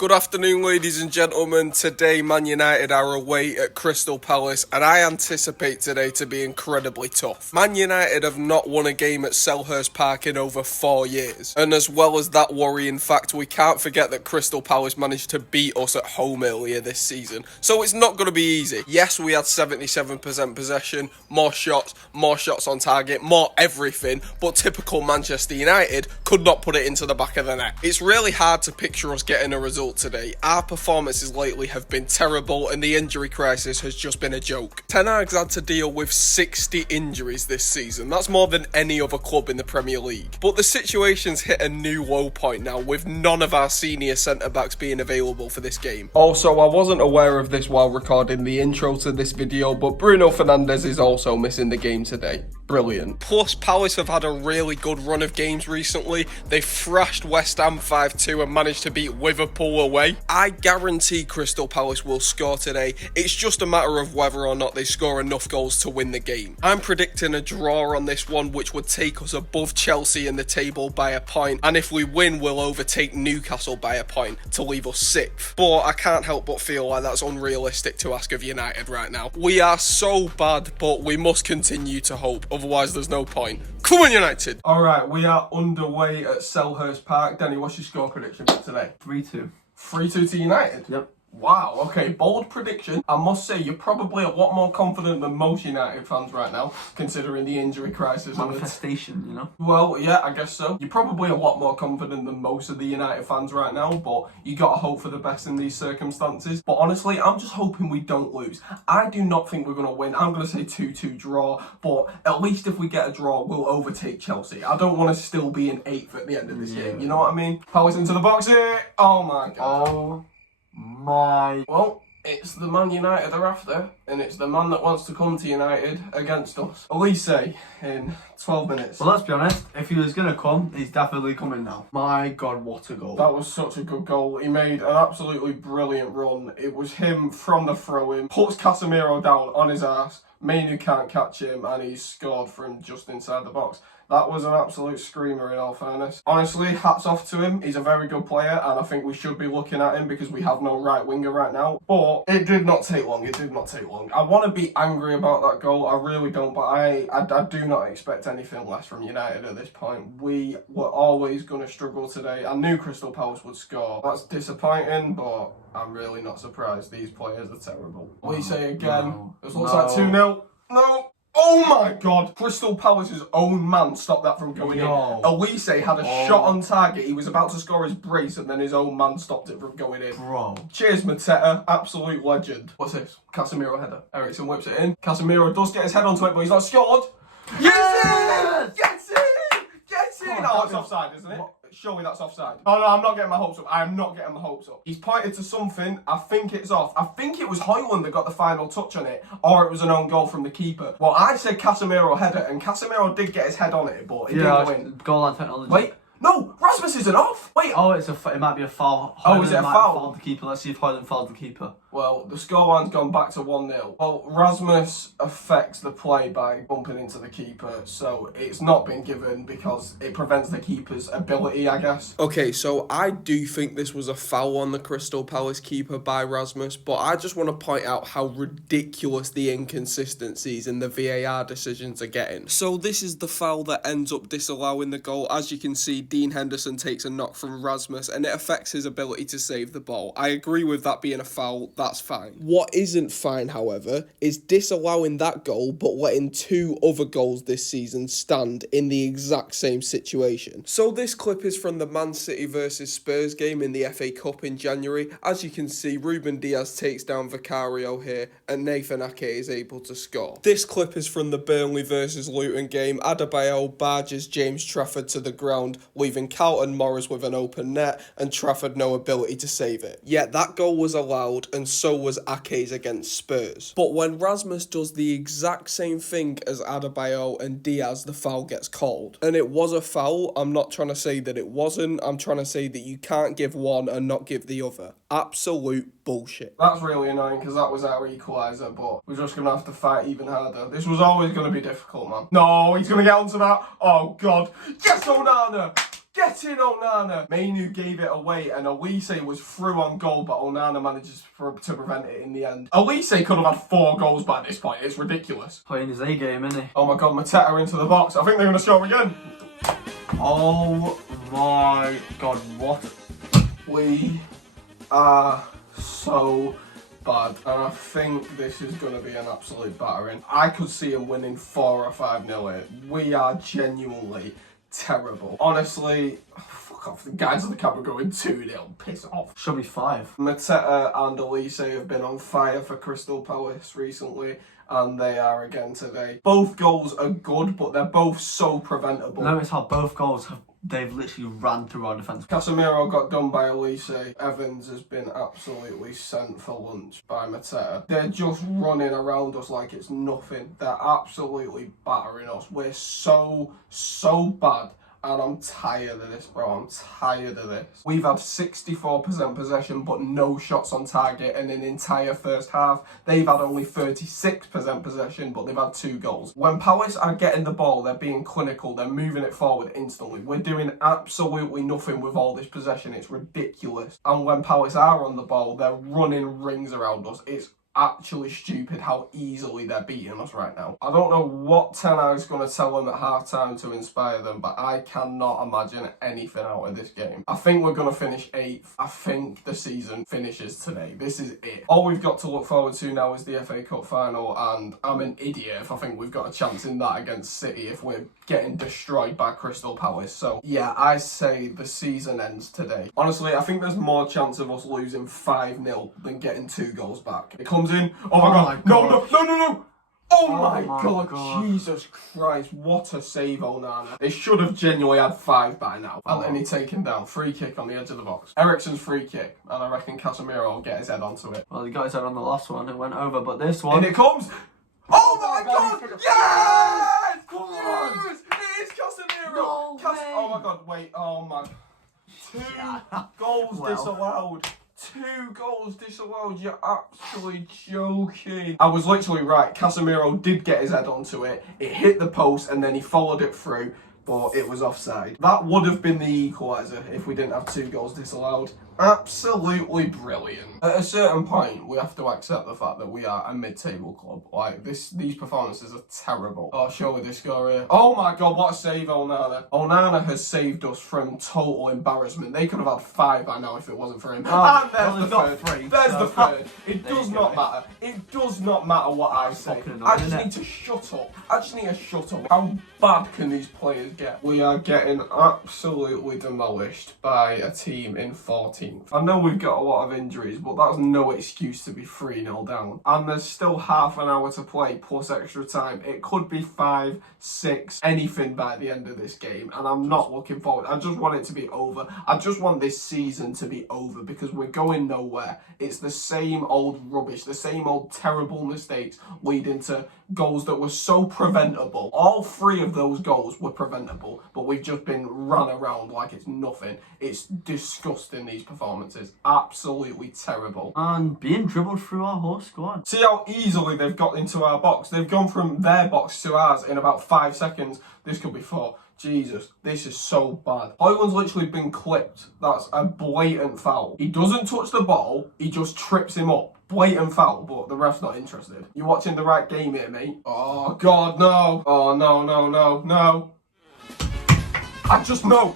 Good afternoon, ladies and gentlemen. Today, Man United are away at Crystal Palace, and I anticipate today to be incredibly tough. Man United have not won a game at Selhurst Park in over 4 years, and as well as that worrying fact, we can't forget that Crystal Palace managed to beat us at home earlier this season, so it's not going to be easy. Yes, we had 77% possession, more shots on target, more everything, but typical Manchester United could not put it into the back of the net. It's really hard to picture us getting a result today. Our performances lately have been terrible and the injury crisis has just been a joke. Ten Hag's had to deal with 60 injuries this season. That's more than any other club in the Premier League. But the situation's hit a new low point now, with none of our senior centre-backs being available for this game. Also, I wasn't aware of this while recording the intro to this video, but Bruno Fernandes is also missing the game today. Brilliant. Plus, Palace have had a really good run of games recently. They thrashed West Ham 5-2 and managed to beat Liverpool away. I guarantee Crystal Palace will score today. It's just a matter of whether or not they score enough goals to win the game. I'm predicting a draw on this one, which would take us above Chelsea in the table by a point, and if we win, we'll overtake Newcastle by a point to leave us 6th. But I can't help but feel like that's unrealistic to ask of United right now. We are so bad, but we must continue to hope, otherwise there's no point. Come on, United! Alright, we are underway at Selhurst Park. Danny, what's your score prediction for today? 3-2. 3-2 to United? Yep. Wow, okay, bold prediction. I must say, you're probably a lot more confident than most United fans right now, considering the injury crisis. Manifestation, you know? Well, yeah, I guess so. You're probably a lot more confident than most of the United fans right now, but you gotta hope for the best in these circumstances. But honestly, I'm just hoping we don't lose. I do not think we're gonna win. I'm gonna say 2-2 draw, but at least if we get a draw, we'll overtake Chelsea. I don't want to still be in 8th at the end of this game, you know what I mean? Palace into the box here! Oh my god. Oh my. Well, it's the Man United are after, and it's the man that wants to come to United against us. Elise in 12 minutes. Well, let's be honest, if he was going to come, he's definitely coming now. My God, what a goal. That was such a good goal. He made an absolutely brilliant run. It was him from the throw-in, puts Casemiro down on his ass. Mainu can't catch him, and he's scored from just inside the box. That was an absolute screamer, in all fairness. Honestly, hats off to him. He's a very good player, and I think we should be looking at him because we have no right winger right now. But it did not take long. It did not take long. I want to be angry about that goal. I really don't, but I do not expect anything less from United at this point. We were always going to struggle today. I knew Crystal Palace would score. That's disappointing, but I'm really not surprised. These players are terrible. We say again. No, this looks like 2-0. No. Oh my God! Crystal Palace's own man stopped that from going in. Elise had a shot on target. He was about to score his brace, and then his own man stopped it from going in. Bro. Cheers, Mateta. Absolute legend. What's this? Casemiro header. Ericsson whips it in. Casemiro does get his head onto it, but he's not scored. Yes! Gets in! Gets in! Oh, it's offside, isn't it? What? Surely that's offside. Oh no, I'm not getting my hopes up. I am not getting my hopes up. He's pointed to something. I think it's off. I think it was Højlund that got the final touch on it, or it was an own goal from the keeper. Well, I said Casemiro header, and Casemiro did get his head on it, but it didn't win. Goal line technology. Wait. No, Rasmus isn't off. Wait. Oh, it might be a foul. Oh, is it a foul? Fouled the keeper. Let's see if Højlund fouled the keeper. Well, the scoreline's gone back to 1-0. Well, Rasmus affects the play by bumping into the keeper, so it's not been given because it prevents the keeper's ability, I guess. Okay, so I do think this was a foul on the Crystal Palace keeper by Rasmus, but I just want to point out how ridiculous the inconsistencies in the VAR decisions are getting. So this is the foul that ends up disallowing the goal. As you can see, Dean Henderson takes a knock from Rasmus, and it affects his ability to save the ball. I agree with that being a foul. That's fine. What isn't fine, however, is disallowing that goal but letting 2 other goals this season stand in the exact same situation. So this clip is from the Man City versus Spurs game in the FA Cup in January. As you can see, Ruben Diaz takes down Vicario here and Nathan Ake is able to score. This clip is from the Burnley versus Luton game. Adebayo barges James Trafford to the ground, leaving Carlton Morris with an open net and Trafford no ability to save it. Yet that goal was allowed, and so was Ake's against Spurs. But when Rasmus does the exact same thing as Adebayo and Diaz, the foul gets called. And it was a foul. I'm not trying to say that it wasn't. I'm trying to say that you can't give one and not give the other. Absolute bullshit. That's really annoying because that was our equaliser, but we're just going to have to fight even harder. This was always going to be difficult, man. No, he's going to get onto that. Oh, God. Yes, Onana! Get in, Onana! Mainu gave it away, and Elise was through on goal, but Onana manages to prevent it in the end. Elise could have had 4 goals by this point. It's ridiculous. Playing his A game, isn't he? Oh my god, Mateta into the box. I think they're going to score again. Oh my god, what? We are so bad, and I think this is going to be an absolute battering. I could see him winning 4 or 5-0 here. We are genuinely terrible. Honestly, fuck off. The guys on the camera going 2-0. Piss off. Should be 5. Mateta and Elise have been on fire for Crystal Palace recently, and they are again today. Both goals are good, but they're both so preventable. Notice how both goals they've literally ran through our defence. Casemiro got done by Elise. Evans has been absolutely sent for lunch by Mateta. They're just running around us like it's nothing. They're absolutely battering us. We're so bad. And I'm tired of this, bro. I'm tired of this. We've had 64% possession, but no shots on target in an entire first half. They've had only 36% possession, but they've had 2 goals. When Palace are getting the ball, they're being clinical. They're moving it forward instantly. We're doing absolutely nothing with all this possession. It's ridiculous. And when Palace are on the ball, they're running rings around us. It's actually stupid how easily they're beating us right now. I don't know what Ten Hag's going to tell them at half-time to inspire them, but I cannot imagine anything out of this game. I think we're going to finish 8th. I think the season finishes today. This is it. All we've got to look forward to now is the FA Cup final, and I'm an idiot if I think we've got a chance in that against City if we're getting destroyed by Crystal Palace. So yeah, I say the season ends today. Honestly, I think there's more chance of us losing 5-0 than getting 2 goals back. It comes in. Oh my god. No. Oh my god. Jesus Christ. What a save, Onana. They should have genuinely had 5 by now. Anthony taken down. Free kick on the edge of the box. Eriksen's free kick. And I reckon Casemiro will get his head onto it. Well, he got his head on the last one. It went over, but this one... And it comes. Oh my god. Yes! Come on. Yes! It is Casemiro. No way. Oh my god. Wait. Oh my. 2 goals disallowed. 2 goals disallowed, you're actually joking. I was literally right. Casemiro did get his head onto it. It hit the post and then he followed it through, but it was offside. That would have been the equaliser if we didn't have 2 goals disallowed. Absolutely brilliant. At a certain point, we have to accept the fact that we are a mid-table club. Like, these performances are terrible. Oh, show me this score here. Oh my god, what a save, Onana. Onana has saved us from total embarrassment. They could have had 5 by now if it wasn't for him. And there's the third. 3. There's the third. It does not matter. It does not matter what I say. I just need to shut up. How bad can these players get? We are getting absolutely demolished by a team in 14th. I know we've got a lot of injuries, but that's no excuse to be 3-0 down. And there's still half an hour to play plus extra time. It could be 5, 6, anything by the end of this game. And I'm not looking forward. I just want it to be over. I just want this season to be over because we're going nowhere. It's the same old rubbish, the same old terrible mistakes leading to goals that were so preventable. All 3 of those goals were preventable, but we've just been run around like it's nothing. It's disgusting, these performances. Absolutely terrible. And being dribbled through our whole squad. See how easily they've got into our box. They've gone from their box to ours in about 5 seconds. This could be 4. Jesus, this is so bad. Højlund's literally been clipped. That's a blatant foul. He doesn't touch the ball, he just trips him up. Blatant foul, but the ref's not interested. You're watching the right game here, mate. Oh, God, no. Oh, no. I just, no.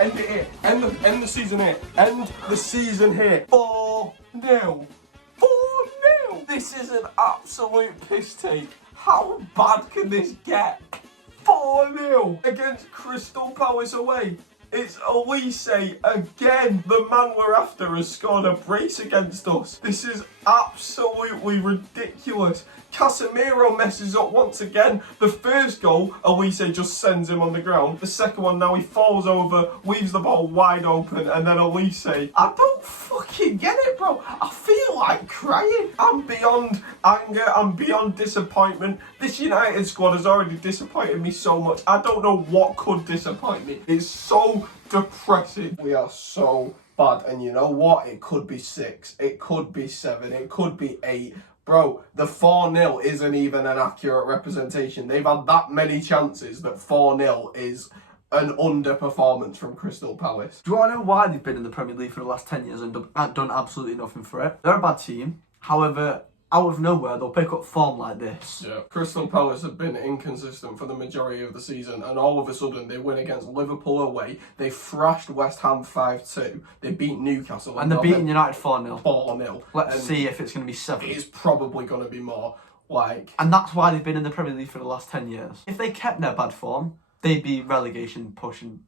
End it here. End the season here. End the season here. 4-0. 4-0. This is an absolute piss take. How bad can this get? 4-0 against Crystal Palace away. It's Elise again. The man we're after has scored a brace against us. This is absolutely ridiculous. Casemiro messes up once again. The first goal, Elise just sends him on the ground. The second one, now he falls over, leaves the ball wide open, and then Elise. I don't fucking get it, bro. I feel like crying. I'm beyond anger. I'm beyond disappointment. This United squad has already disappointed me so much. I don't know what could disappoint me. It's so depressing. We are so bad, and you know what? It could be 6. It could be 7. It could be 8. Bro, the 4-0 isn't even an accurate representation. They've had that many chances that 4-0 is an underperformance from Crystal Palace. Do you want to know why they've been in the Premier League for the last 10 years and done absolutely nothing for it? They're a bad team. However, out of nowhere, they'll pick up form like this. Yeah. Crystal Palace have been inconsistent for the majority of the season, and all of a sudden they win against Liverpool away. They thrashed West Ham 5-2. They beat Newcastle. And they're beating United 4-0. 4-0. Let's see if it's going to be 7. It's probably going to be more. And that's why they've been in the Premier League for the last 10 years. If they kept their bad form, they'd be relegation pushing,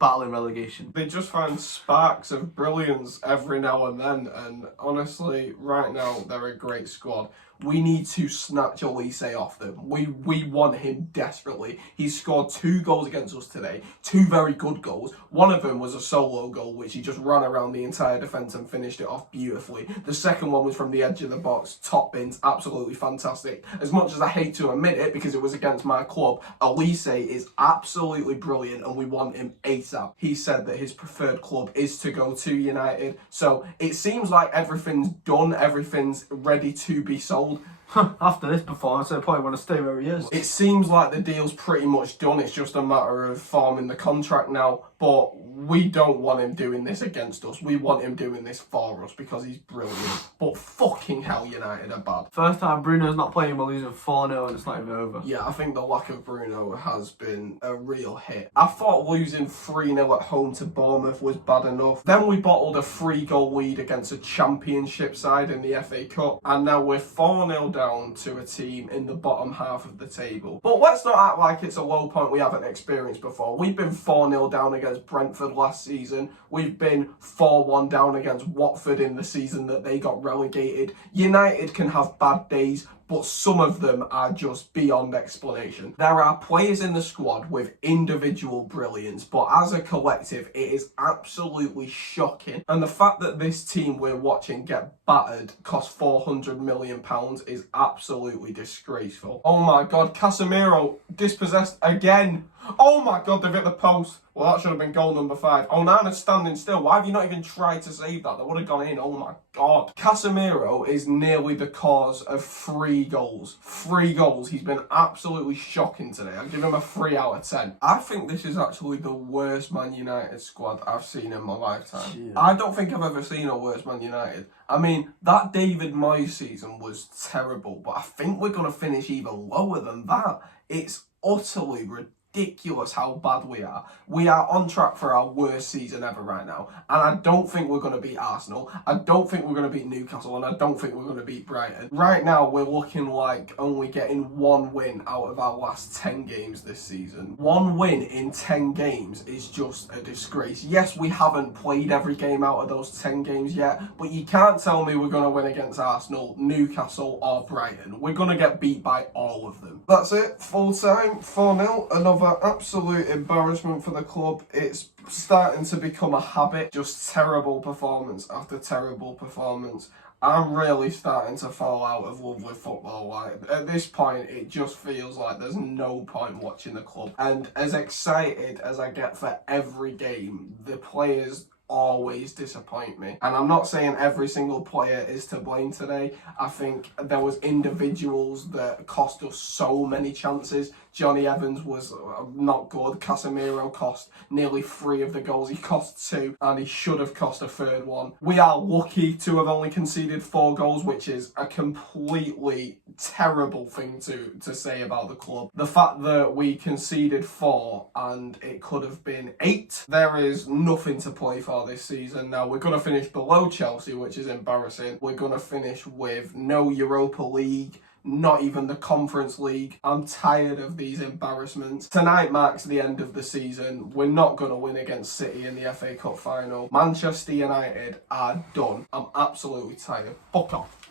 battling relegation. They just find sparks of brilliance every now and then, and honestly, right now, they're a great squad. We need to snatch Elise off them. We want him desperately. He's scored 2 goals against us today. 2 very good goals. One of them was a solo goal, which he just ran around the entire defence and finished it off beautifully. The second one was from the edge of the box. Top bins. Absolutely fantastic. As much as I hate to admit it, because it was against my club, Elise is absolutely brilliant and we want him ASAP. He said that his preferred club is to go to United. So it seems like everything's done. Everything's ready to be sold. After this performance, they probably want to stay where he is. It seems like the deal's pretty much done. It's just a matter of forming the contract now. But we don't want him doing this against us. We want him doing this for us because he's brilliant. But fucking hell, United are bad. First time Bruno's not playing, we're losing 4-0 and it's not even over. Yeah, I think the lack of Bruno has been a real hit. I thought losing 3-0 at home to Bournemouth was bad enough. Then we bottled a 3-goal lead against a championship side in the FA Cup. And now we're 4-0 down to a team in the bottom half of the table. But let's not act like it's a low point we haven't experienced before. We've been 4-0 down against Brentford last season. We've been 4-1 down against Watford in the season that they got relegated. United can have bad days, but some of them are just beyond explanation. There are players in the squad with individual brilliance, but as a collective, it is absolutely shocking. And the fact that this team we're watching get battered cost £400 million is absolutely disgraceful. Oh my God, Casemiro dispossessed again. Oh my God, they've hit the post. Well, that should have been goal number 5. Onana's standing still. Why have you not even tried to save that? That would have gone in. Oh my God. Casemiro is nearly the cause of 3 goals. 3 goals. He's been absolutely shocking today. I'll give him a 3 out of 10. I think this is actually the worst Man United squad I've seen in my lifetime. Yeah. I don't think I've ever seen a worse Man United. I mean, that David Moyes season was terrible, but I think we're going to finish even lower than that. It's utterly ridiculous how bad we are. We are on track for our worst season ever right now. And I don't think we're going to beat Arsenal. I don't think we're going to beat Newcastle. And I don't think we're going to beat Brighton. Right now, we're looking like only getting 1 win out of our last 10 games this season. 1 win in 10 games is just a disgrace. Yes, we haven't played every game out of those 10 games yet, but you can't tell me we're going to win against Arsenal, Newcastle or Brighton. We're going to get beat by all of them. That's it. Full time, 4-0. Another absolute embarrassment for the club. It's starting to become a habit. Just terrible performance after terrible performance. I'm really starting to fall out of love with football. Like, at this point, it just feels like there's no point watching the club. And as excited as I get for every game, the players always disappoint me. And I'm not saying every single player is to blame today. I think there was individuals that cost us so many chances. Johnny Evans was not good. Casemiro cost nearly 3 of the goals. He cost 2 and he should have cost a 3rd one. We are lucky to have only conceded 4 goals, which is a completely terrible thing to say about the club. The fact that we conceded 4 and it could have been 8, there is nothing to play for this season. Now, we're going to finish below Chelsea, which is embarrassing. We're going to finish with no Europa League, not even the Conference League. I'm tired of these embarrassments. Tonight marks the end of the season. We're not going to win against City in the FA Cup final. Manchester United are done. I'm absolutely tired. Fuck off.